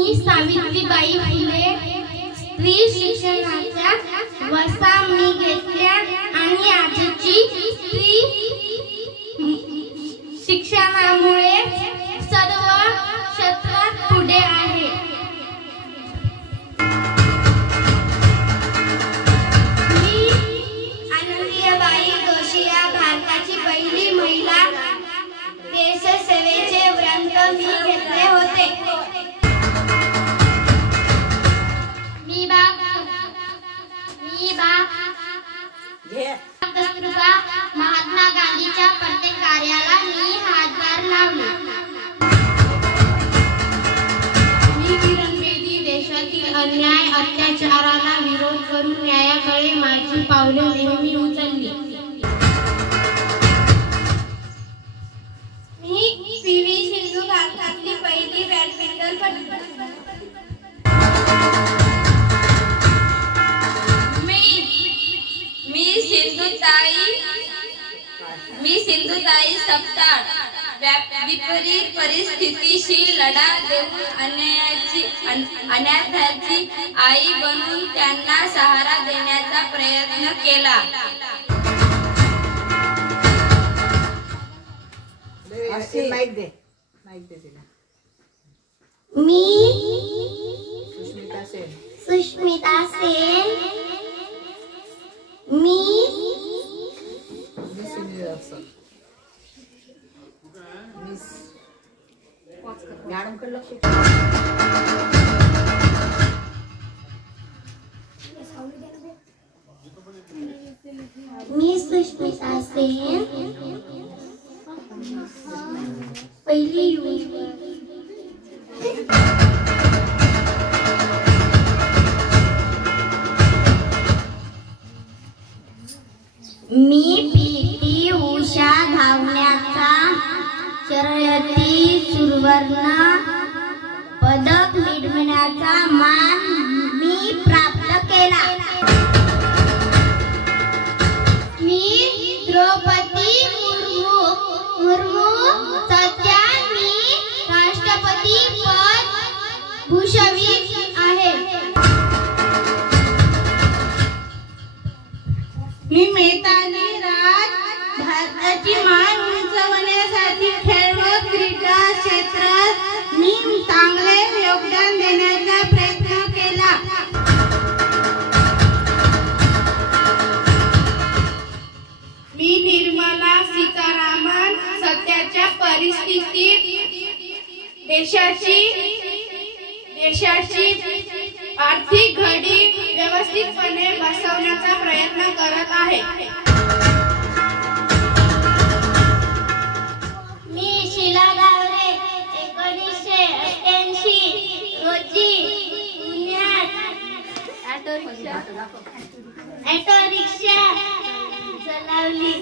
मी सावित्रीबाई फुले स्त्री शिक्षणाच्या वसा मी घेतल्या आणि आजची स्त्री शिक्षणामुळे सर्व क्षेत्रात पुढे आहे. मी आनंदीबाई जोशी या भारताची पहिली महिला देशसेवेचे व्रत मी घेतले होते. महात्मा गांधीच्या प्रत्येक कार्याला मी हातभार लावले. मी किरण बेदी देशातील अन्याय अत्याचाराला विरोध करून न्यायाकडे माझी पावले नेहमी उचलली. मी पी.व्ही. सिंधू भारतातली पहिली बॅडमिंटनपटू. मी सिंधुताई सपकाळ विपरीत परिस्थितीशी लढा देऊन अनाथांची आई बनून त्यांना सहारा देण्याचा प्रयत्न केला. मी सुष्मिता सेन मी सुष्मिता सेन पहिली मी पी.टी. उषा धावण्याचा शर्यती सुवर्ण पदक मिळवण्याचा मान मी प्राप्त केला. मी द्रौपदी मुर्मू सध्या मी राष्ट्रपती पद भूषवित आहे. मी मिताली राज भारताची मान उंचावण्यासाठी खेळ व क्रीडा क्षेत्रात मी चांगले योगदान देण्याचा प्रयत्न केला. मी निर्मला सीतारामन सध्याच्या परिस्थितीत देशाची आर्थिक घडी व्यवस्थितपणे बसवण्याचा प्रयत्न करत आहे. मी शीला गावरे 1988 रोजी पुण्यात ऑटो रिक्षा चालवली.